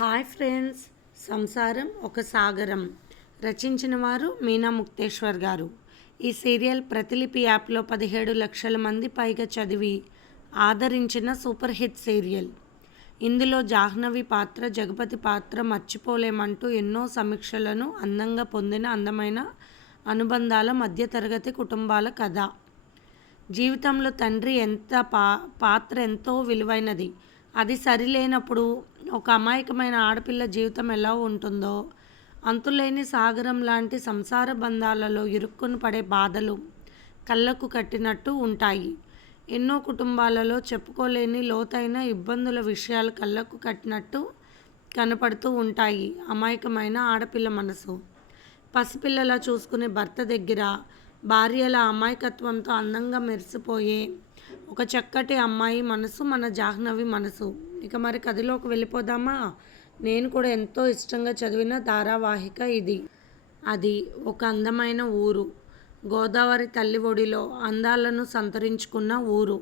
Hi friends, సంసారం ఒక సాగరం. రచించిన వారు మీనా ముక్తేశ్వర్ గారు. ఈ సీరియల్ ప్రతిలిపి యాప్లో 17 లక్షల మంది పైగా చదివి ఆదరించిన సూపర్ హిట్ సీరియల్. ఇందులో జాహ్నవి పాత్ర, జగపతి పాత్ర మర్చిపోలేమంటూ ఎన్నో సమీక్షలను అందంగా పొందిన అందమైన అనుబంధాల మధ్యతరగతి కుటుంబాల కథ. జీవితంలో తండ్రి పాత్ర ఎంతో విలువైనది. అది సరిలేనప్పుడు ఒక అమాయకమైన ఆడపిల్ల జీవితం ఎలా ఉంటుందో, అంతులేని సాగరం లాంటి సంసార బంధాలలో ఇరుక్కుని పడే బాధలు కళ్ళకు కట్టినట్టు ఉంటాయి. ఎన్నో కుటుంబాలలో చెప్పుకోలేని లోతైన ఇబ్బందుల విషయాలు కళ్ళకు కట్టినట్టు కనపడుతూ ఉంటాయి. అమాయకమైన ఆడపిల్ల మనసు, పసిపిల్లలా చూసుకునే భర్త దగ్గర భార్యల అమాయకత్వంతో అందంగా మెరిసిపోయే ఒక చక్కటి అమ్మాయి మనసు మన జాహ్నవి మనసు. ఇక మరి కథలోకి వెళ్ళిపోదామా? నేను కూడా ఎంతో ఇష్టంగా చదివిన ధారావాహిక ఇది. అది ఒక అందమైన ఊరు, గోదావరి తల్లి ఒడిలో అందాలను సంతరించుకున్న ఊరు.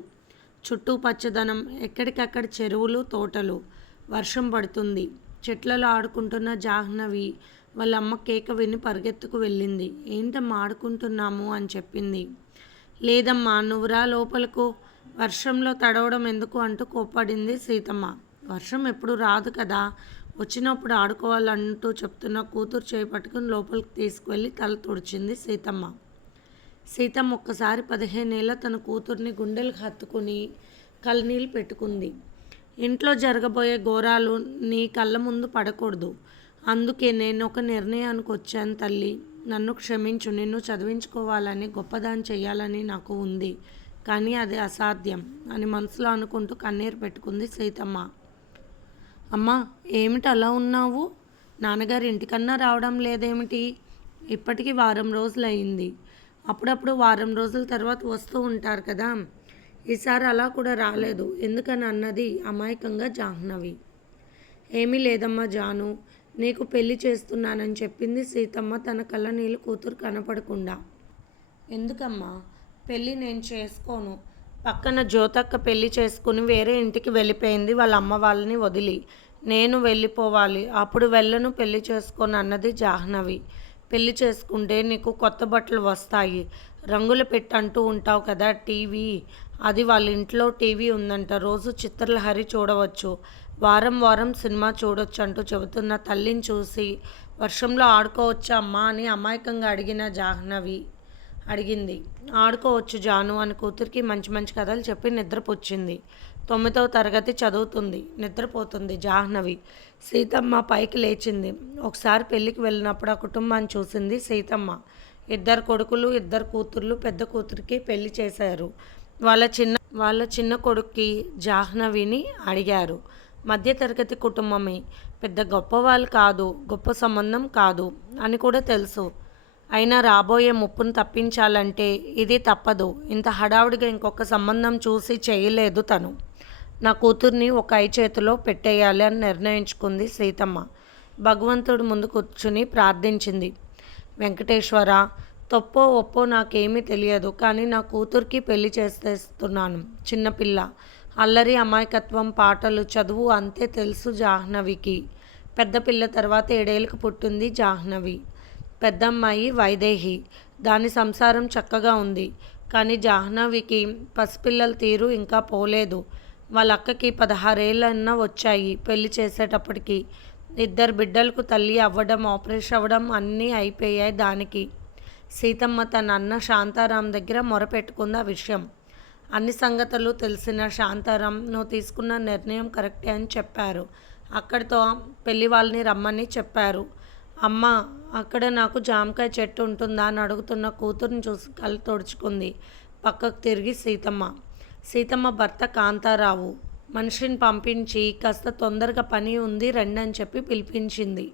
చుట్టూ పచ్చదనం, ఎక్కడికక్కడ చెరువులు, తోటలు. వర్షం పడుతుంది. చెట్లలో ఆడుకుంటున్న జాహ్నవి వాళ్ళ అమ్మ కేక విని పరిగెత్తుకు వెళ్ళింది. ఏంటమ్మా ఆడుకుంటున్నాము అని చెప్పింది. లేదమ్మా, నువ్వురా లోపలకు, వర్షంలో తడవడం ఎందుకు అంటూ కోప్పడింది సీతమ్మ. వర్షం ఎప్పుడు రాదు కదా, వచ్చినప్పుడు ఆడుకోవాలంటూ చెప్తున్న కూతురు చేయి పట్టుకుని లోపలికి తీసుకువెళ్ళి తల తుడిచింది సీతమ్మ. సీతమ్మ ఒక్కసారి 15 ఏళ్ళ తన కూతుర్ని గుండెలకు హత్తుకుని కళ్ళనీళ్ళు పెట్టుకుంది. ఇంట్లో జరగబోయే ఘోరాలు నీ కళ్ళ ముందు పడకూడదు. అందుకే నేను ఒక నిర్ణయానికి వచ్చాను తల్లి. నన్ను క్షమించు. నిన్ను చదివించుకోవాలని, గొప్పదాన్ని చెయ్యాలని నాకు ఉంది, కానీ అది అసాధ్యం అని మనసులో అనుకుంటూ కన్నీరు పెట్టుకుంది సీతమ్మ. అమ్మా, ఏమిటి అలా ఉన్నావు? నాన్నగారు ఇంటికన్నా రావడం లేదేమిటి? ఇప్పటికీ వారం రోజులు అయింది. అప్పుడప్పుడు వారం రోజుల తర్వాత వస్తూ ఉంటారు కదా, ఈసారి అలా కూడా రాలేదు ఎందుకని అన్నది అమాయకంగా జాహ్నవి. ఏమీ లేదమ్మా జాను, నీకు పెళ్లి చేస్తున్నానని చెప్పింది సీతమ్మ తన కళ్ళ నీళ్ళు కూతురు కనపడకుండా. ఎందుకమ్మా? పెళ్ళి నేను చేసుకోను. పక్కన జ్యోతక్క పెళ్లి చేసుకుని వేరే ఇంటికి వెళ్ళిపోయింది వాళ్ళ అమ్మ వాళ్ళని వదిలి. నేను వెళ్ళిపోవాలి, అప్పుడు వెళ్ళను, పెళ్లి చేసుకోను అన్నది జాహ్నవి. పెళ్లి చేసుకుంటే నీకు కొత్త బట్టలు వస్తాయి, రంగుల పెట్టి అంటూ ఉంటావు కదా టీవీ, అది వాళ్ళ ఇంట్లో టీవీ ఉందంట, రోజు చిత్రలహరి చూడవచ్చు, వారం వారం సినిమా చూడొచ్చు అంటూ చెబుతున్న తల్లిని చూసి వర్షంలో ఆడుకోవచ్చా అమ్మా అని అమాయకంగా అడిగింది. ఆడుకోవచ్చు జాను అని కూతురికి మంచి మంచి కథలు చెప్పి నిద్రపుచ్చింది. 9వ తరగతి చదువుతుంది, నిద్రపోతుంది జాహ్నవి. సీతమ్మ పైకి లేచింది. ఒకసారి పెళ్ళికి వెళ్ళినప్పుడు ఆ కుటుంబాన్ని చూసింది సీతమ్మ. 2 కొడుకులు, 2 కూతుర్లు. పెద్ద కూతురికి పెళ్లి చేశారు. వాళ్ళ చిన్న కొడుక్కి జాహ్నవిని అడిగారు. మధ్యతరగతి కుటుంబమే, పెద్ద గొప్పవాళ్ళు కాదు, గొప్ప సంబంధం కాదు అని కూడా తెలుసు. అయినా రాబోయే ముప్పును తప్పించాలంటే ఇది తప్పదు. ఇంత హడావుడిగా ఇంకొక సంబంధం చూసి చేయలేదు తను. నా కూతుర్ని ఒక చేతిలో పెట్టేయాలి అని నిర్ణయించుకుంది సీతమ్మ. భగవంతుడి ముందు కూర్చుని ప్రార్థించింది. వెంకటేశ్వర, తప్పో ఒప్పో నాకేమీ తెలియదు, కానీ నా కూతురికి పెళ్లి చేసేస్తున్నాను. చిన్నపిల్ల, అల్లరి, అమాయకత్వం, పాటలు, చదువు అంతే తెలుసు జాహ్నవికి. పెద్ద పిల్ల తర్వాత 7 ఏళ్ళకు పుట్టింది జాహ్నవి. పెద్దమ్మాయి వైదేహి, దాని సంసారం చక్కగా ఉంది. కానీ జాహ్నవికి పసిపిల్లల తీరు ఇంకా పోలేదు. వాళ్ళ అక్కకి 16 ఏళ్ళన్నా వచ్చాయి పెళ్లి చేసేటప్పటికి. 2 బిడ్డలకు తల్లి అవ్వడం, ఆపరేషన్ అవ్వడం అన్నీ అయిపోయాయి దానికి. సీతమ్మ తన అన్న శాంతారాం దగ్గర మొరపెట్టుకుంది ఆ విషయం. అన్ని సంగతులు తెలిసిన శాంతారాం నువ్వు తీసుకున్న నిర్ణయం కరెక్టే అని చెప్పారు. అక్కడితో పెళ్లి వాళ్ళని రమ్మని చెప్పారు. అమ్మ, అక్కడ నాకు జామకాయ చెట్టు ఉంటుందా అని అడుగుతున్న కూతురుని చూసి కళ్ళు తుడుచుకుంది. పక్కకు తిరిగి సీతమ్మ భర్త కాంతారావు మనిషిని పంపించి కాస్త తొందరగా పని ఉంది రండి అని చెప్పి పిలిపించింది.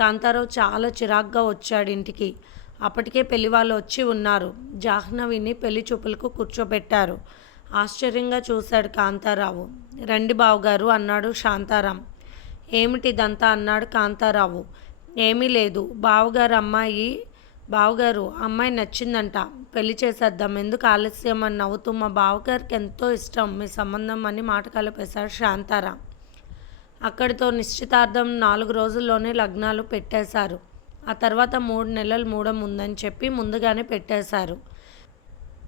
కాంతారావు చాలా చిరాగ్గా వచ్చాడు ఇంటికి. అప్పటికే పెళ్లి వాళ్ళు వచ్చి ఉన్నారు. జాహ్నవిని పెళ్లి చూపులకు కూర్చోబెట్టారు. ఆశ్చర్యంగా చూశాడు కాంతారావు. రండి బావగారు అన్నాడు శాంతారాం. ఏమిటిదంతా అన్నాడు కాంతారావు. ఏమీ లేదు బావగారు అమ్మాయి నచ్చిందంట, పెళ్లి చేసేద్దాం, ఎందుకు ఆలస్యం అని నవ్వుతూ మా బావగారికి ఎంతో ఇష్టం మీ సంబంధం అని మాట కలిపేశాడు శాంతారాం. అక్కడితో నిశ్చితార్థం 4 రోజుల్లోనే లగ్నాలు పెట్టేశారు. ఆ తర్వాత 3 నెలలు మూడం ఉందని చెప్పి ముందుగానే పెట్టేశారు.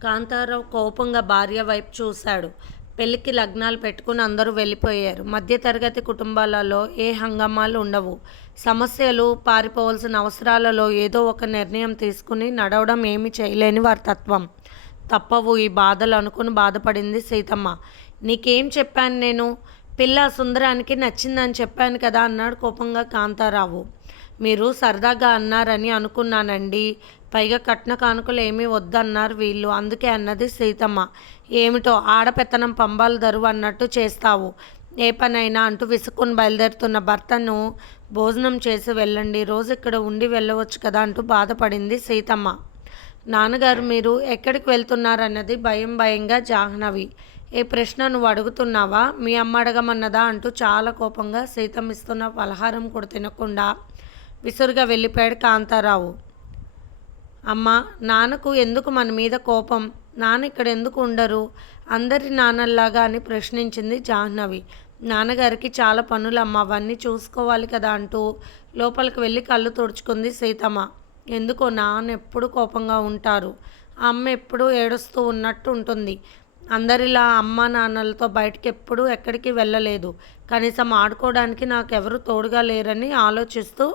కాంతారావు కోపంగా భార్య వైపు చూశాడు. పెళ్ళికి లగ్నాలు పెట్టుకుని అందరూ వెళ్ళిపోయారు. మధ్యతరగతి కుటుంబాలలో ఏ హంగామాలు ఉండవు. సమస్యలు పారిపోవలసిన అవసరాలలో ఏదో ఒక నిర్ణయం తీసుకుని నడవడం ఏమీ చేయలేని వారి తత్వం. తప్పవు ఈ బాధలు అనుకుని బాధపడింది సీతమ్మ. నీకేం చెప్పాను నేను? పిల్ల సుందరానికి నచ్చిందని చెప్పాను కదా అన్నాడు కోపంగా కాంతారావు. మీరు సరదాగా అన్నారని అనుకున్నానండి. పైగా కట్న కానుకలు ఏమీ వద్దన్నారు వీళ్ళు, అందుకే అన్నది సీతమ్మ. ఏమిటో ఆడపెత్తనం పంబాలు దరువు అన్నట్టు చేస్తావు ఏ పనైనా అంటూ విసుక్కుని బయలుదేరుతున్న భర్తను భోజనం చేసి వెళ్ళండి, రోజు ఇక్కడ ఉండి వెళ్ళవచ్చు కదా అంటూ బాధపడింది సీతమ్మ. నాన్నగారు మీరు ఎక్కడికి వెళ్తున్నారన్నది భయంగా జాహ్నవి. ఏ ప్రశ్న నువ్వు అడుగుతున్నావా? మీ అమ్మ అడగమన్నదా అంటూ చాలా కోపంగా సీతమ్మ ఇస్తున్న పలహారం కూడా తినకుండా విసురుగా వెళ్ళిపోయాడు కాంతారావు. అమ్మ, నాన్నకు ఎందుకు మన మీద కోపం? నాన్న ఇక్కడ ఎందుకు ఉండరు అందరి నాన్నల్లాగా అని ప్రశ్నించింది జాహ్నవి. నాన్నగారికి చాలా పనులమ్మ, అవన్నీ చూసుకోవాలి కదా అంటూ లోపలికి వెళ్ళి కళ్ళు తుడుచుకుంది సీతమ్మ. ఎందుకో నాన్న ఎప్పుడు కోపంగా ఉంటారు, అమ్మ ఎప్పుడు ఏడుస్తూ ఉన్నట్టు ఉంటుంది. అందరిలా అమ్మ నాన్నలతో బయటికి ఎప్పుడూ ఎక్కడికి వెళ్ళలేదు. కనీసం ఆడుకోవడానికి నాకెవరు తోడుగా లేరని ఆలోచిస్తూ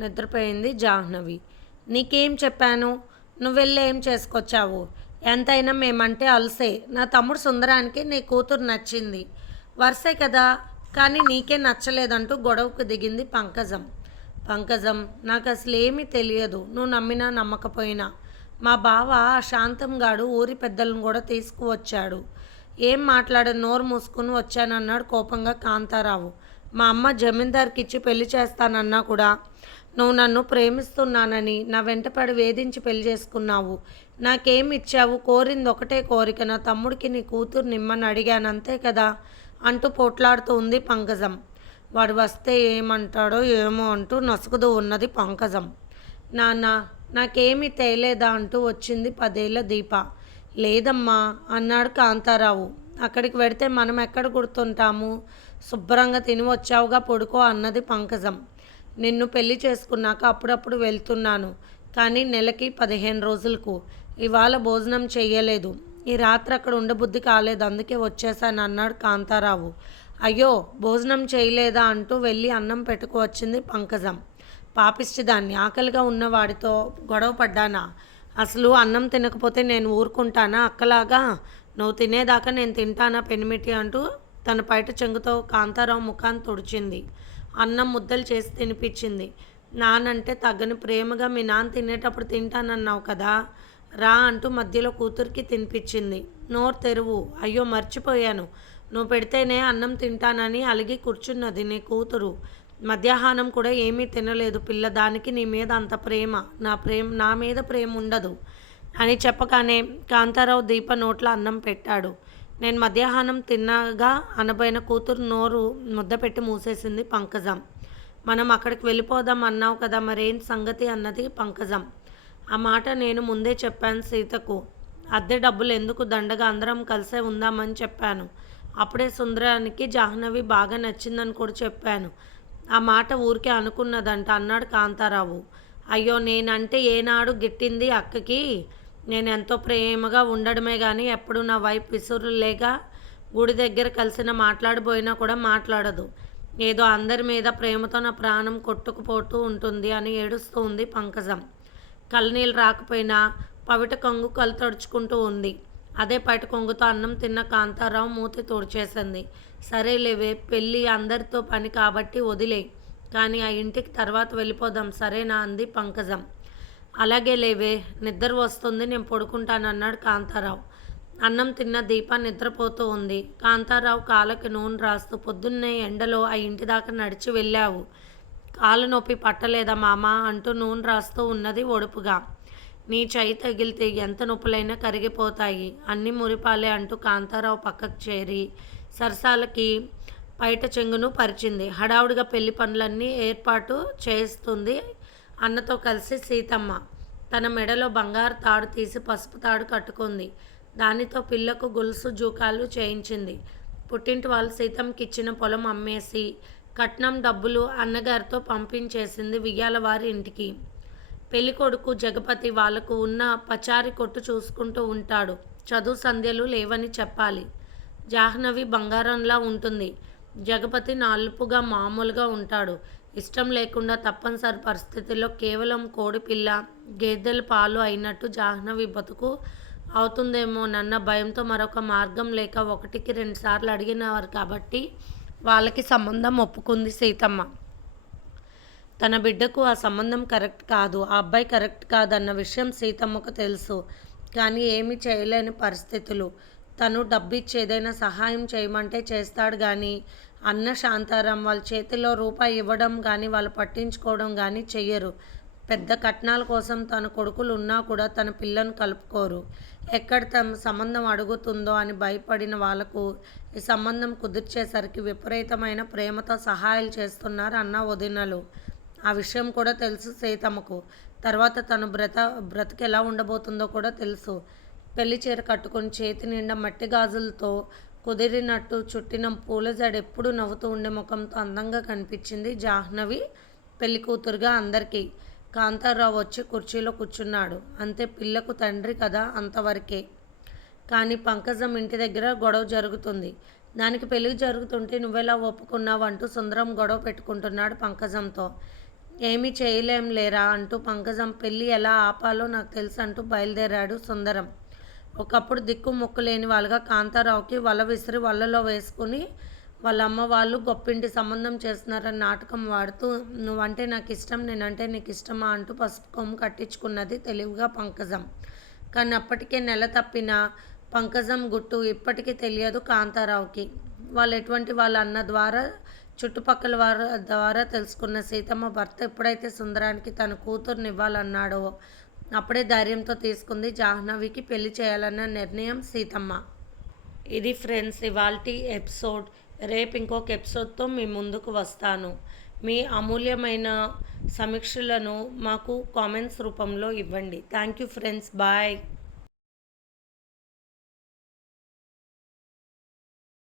నిద్రపోయింది జాహ్నవి. నీకేం చెప్పాను? నువ్వెళ్ళి ఏం చేసుకొచ్చావు? ఎంతైనా మేమంటే అలసే. నా తమ్ముడు సుందరానికి నీ కూతురు నచ్చింది, వరుసే కదా, కానీ నీకే నచ్చలేదంటూ గొడవకు దిగింది పంకజం, నాకు అసలు ఏమీ తెలియదు, నువ్వు నమ్మినా నమ్మకపోయినా. మా బావ శాంతంగాడు ఊరి పెద్దలను కూడా తీసుకువచ్చాడు. ఏం మాట్లాడని నోరు మూసుకుని వచ్చానన్నాడు కోపంగా కాంతారావు. మా అమ్మ జమీందార్కి ఇచ్చి పెళ్లి చేస్తానన్నా కూడా నువ్వు నన్ను ప్రేమిస్తున్నానని నా వెంటపడి వేధించి పెళ్లి చేసుకున్నావు. నాకేం ఇచ్చావు? కోరింది ఒకటే కోరిక, నా తమ్ముడికి నీ కూతురు నిమ్మని అడిగాను, అంతే కదా అంటూ పోట్లాడుతూ ఉంది పంకజం. వాడు వస్తే ఏమంటాడో ఏమో అంటూ నసుకుతూ ఉన్నది పంకజం. నాన్న, నాకేమీ తేలేదా అంటూ వచ్చింది 10 ఏళ్ల దీప. లేదమ్మా అన్నాడు కాంతారావు. అక్కడికి వెడితే మనం ఎక్కడ గుర్తుంటాము? శుభ్రంగా తిని వచ్చావుగా, పడుకో అన్నది పంకజం. నిన్ను పెళ్లి చేసుకున్నాక అప్పుడప్పుడు వెళ్తున్నాను, కానీ నెలకి 15 రోజులకు. ఇవాళ భోజనం చెయ్యలేదు, ఈ రాత్రి అక్కడ ఉండబుద్ధి కాలేదు, అందుకే వచ్చేసాను అన్నాడు కాంతారావు. అయ్యో, భోజనం చేయలేదా అంటూ వెళ్ళి అన్నం పెట్టుకువచ్చింది పంకజం. పాపిష్టిదాన్ని, ఆకలిగా ఉన్నవాడితో గొడవ పడ్డానా? అసలు అన్నం తినకపోతే నేను ఊరుకుంటానా? అక్కలాగా నువ్వు తినేదాకా నేను తింటానా పెనిమిటి అంటూ తన పైట చెంగుతో కాంతారావు ముఖాన్ని తుడిచింది. అన్నం ముద్దలు చేసి తినిపించింది. నానంటే తగ్గని ప్రేమగా మీ నాన్న తినేటప్పుడు తింటానన్నావు కదా, రా అంటూ మధ్యలో కూతురికి తినిపించింది. నోరు తెరువు. అయ్యో మర్చిపోయాను, నువ్వు పెడితేనే అన్నం తింటానని అలిగి కూర్చున్నది నీ కూతురు. మధ్యాహ్నం కూడా ఏమీ తినలేదు పిల్ల, దానికి నీ మీద అంత ప్రేమ, నా మీద ప్రేమ ఉండదు అని చెప్పగానే కాంతారావు దీప నోట్లో అన్నం పెట్టాడు. నేను మధ్యాహ్నం తిన్నాగా అనబోయిన కూతురు నోరు ముద్ద పెట్టి మూసేసింది పంకజం. మనం అక్కడికి వెళ్ళిపోదాం అన్నావు కదా, మరేం సంగతి అన్నది పంకజం. ఆ మాట నేను ముందే చెప్పాను సీతకు. అద్దె డబ్బులు ఎందుకు, దండగా అందరం కలిసే ఉందామని చెప్పాను. అప్పుడే సుందరానికి జాహ్నవి బాగా నచ్చిందని కూడా చెప్పాను. ఆ మాట ఊరికే అనుకున్నదంట అన్నాడు కాంతారావు. అయ్యో, నేనంటే ఏనాడు గిట్టింది అక్కకి? నేను ఎంతో ప్రేమగా ఉండడమే కానీ ఎప్పుడు నా వైపు విసురులేగా. గుడి దగ్గర కలిసిన మాట్లాడిపోయినా కూడా మాట్లాడదు. ఏదో అందరి మీద ప్రేమతో నా ప్రాణం కొట్టుకుపోతూ ఉంటుంది అని ఏడుస్తూ ఉంది పంకజం. కళ్ళనీళ్ళు రాకపోయినా పవిట కొంగు కళ్ళు తడుచుకుంటూ ఉంది. అదే పైట కొంగుతో అన్నం తిన్న కాంతారావు మూతి తుడిచేసింది. సరేలేవే, పెళ్ళి అందరితో పని కాబట్టి వదిలే, కానీ ఆ ఇంటికి తర్వాత వెళ్ళిపోదాం సరేనా అంది పంకజం. అలాగే లేవే, నిద్ర వస్తుంది, నేను పడుకుంటానన్నాడు కాంతారావు. అన్నం తిన్న దీప నిద్రపోతూ ఉంది. కాంతారావు కాళ్ళకి నూనె రాస్తూ, పొద్దున్నే ఎండలో ఆ ఇంటి దాకా నడిచి వెళ్ళావు, కాళ్ళ నొప్పి పట్టలేదా మామ అంటూ నూనె రాస్తూ ఉన్నది ఒడుపుగా. నీ చేయి తగిలితే ఎంత నొప్పులైనా కరిగిపోతాయి, అన్ని మురిపాలే అంటూ కాంతారావు పక్కకు చేరి సరసాలకి పైట చెంగును పరిచింది. హడావుడిగా పెళ్లి పనులన్నీ ఏర్పాటు చేస్తుంది అన్నతో కలిసి సీతమ్మ. తన మెడలో బంగారు తాడు తీసి పసుపు తాడు కట్టుకుంది. దానితో పిల్లకు గొలుసు జూకాలు చేయించింది. పుట్టింటి వాళ్ళు సీతమ్మకి ఇచ్చిన పొలం అమ్మేసి కట్నం డబ్బులు అన్నగారితో పంపించేసింది వియ్యాల వారి ఇంటికి. పెళ్ళికొడుకు జగపతి వాళ్లకు ఉన్న పచారి కొట్టు చూసుకుంటూ ఉంటాడు. చదువు సంధ్యలు లేవని చెప్పాలి. జాహ్నవి బంగారంలా ఉంటుంది. జగపతి నాల్పుగా మామూలుగా ఉంటాడు. ఇష్టం లేకుండా తప్పనిసరి పరిస్థితుల్లో కేవలం కోడిపిల్ల గేదెల పాలు అయినట్టు జాహ్నవి బతుకు అవుతుందేమోనన్న భయంతో మరొక మార్గం లేక 1కి 2 సార్లు అడిగినవారు కాబట్టి వాళ్ళకి సంబంధం ఒప్పుకుంది సీతమ్మ. తన బిడ్డకు ఆ సంబంధం కరెక్ట్ కాదు, ఆ అబ్బాయి కరెక్ట్ కాదన్న విషయం సీతమ్మకు తెలుసు. కానీ ఏమీ చేయలేని పరిస్థితులు. తను డబ్బిచ్చి ఏదైనా సహాయం చేయమంటే చేస్తాడు కానీ అన్న శాంతారాం వాళ్ళ చేతిలో రూపాయి ఇవ్వడం కానీ వాళ్ళు పట్టించుకోవడం కానీ చెయ్యరు. పెద్ద కట్నాల కోసం తన కొడుకులు ఉన్నా కూడా తన పిల్లను కలుపుకోరు. ఎక్కడ తమ సంబంధం అడుగుతుందో అని భయపడిన వాళ్లకు ఈ సంబంధం కుదిర్చేసరికి విపరీతమైన ప్రేమతో సహాయాలు చేస్తున్నారు అన్న వదినలు. ఆ విషయం కూడా తెలుసు సీతమ్మకు. తర్వాత తను బ్రతుకు ఎలా ఉండబోతుందో కూడా తెలుసు. పెళ్లి చీర కట్టుకుని చేతి నిండా మట్టి గాజులతో కుదిరినట్టు చుట్టిన పూల జడ ఎప్పుడు నవ్వుతూ ఉండే ముఖంతో అందంగా కనిపించింది జాహ్నవి పెళ్లి కూతురుగా అందరికీ. కాంతారావు వచ్చి కుర్చీలో కూర్చున్నాడు. అంతే, పిల్లకు తండ్రి కదా, అంతవరకే. కానీ పంకజం ఇంటి దగ్గర గొడవ జరుగుతుంది. దానికి పెళ్లి జరుగుతుంటే నువ్వెలా ఒప్పుకున్నావు అంటూ సుందరం గొడవ పెట్టుకుంటున్నాడు పంకజంతో. ఏమీ చేయలేం లేరా అంటూ పంకజం పెళ్ళి ఎలా ఆపాలో నాకు తెలుసు అంటూ బయలుదేరాడు సుందరం. ఒకప్పుడు దిక్కు మొక్కు లేని వాళ్ళగా కాంతారావుకి వల విసిరి వలలో వేసుకుని వాళ్ళ అమ్మ వాళ్ళు గొప్పింటి సంబంధం చేస్తున్నారని నాటకం వాడుతూ నువ్వంటే నాకు ఇష్టం, నేనంటే నీకు ఇష్టమా అంటూ పసుపు కొమ్ము కట్టించుకున్నది తెలివిగా పంకజం. కానీ అప్పటికే నెల తప్పిన పంకజం గుట్టు ఇప్పటికీ తెలియదు కాంతారావుకి. వాళ్ళు ఎటువంటి వాళ్ళ అన్న ద్వారా చుట్టుపక్కల వారి ద్వారా తెలుసుకున్న సీతమ్మ భర్త ఎప్పుడైతే సుందరానికి తన కూతుర్ని ఇవ్వాలన్నాడో అప్పుడే ధైర్యంతో తీసుకుంది జాహ్నవికి పెళ్లి చేయాలన్న నిర్ణయం సీతమ్మ. ఇది ఫ్రెండ్స్ ఇవాల్టి ఎపిసోడ్. రేపు ఇంకొక ఎపిసోడ్తో మీ ముందుకు వస్తాను. మీ అమూల్యమైన సమీక్షలను మాకు కామెంట్స్ రూపంలో ఇవ్వండి. Thank you friends, bye.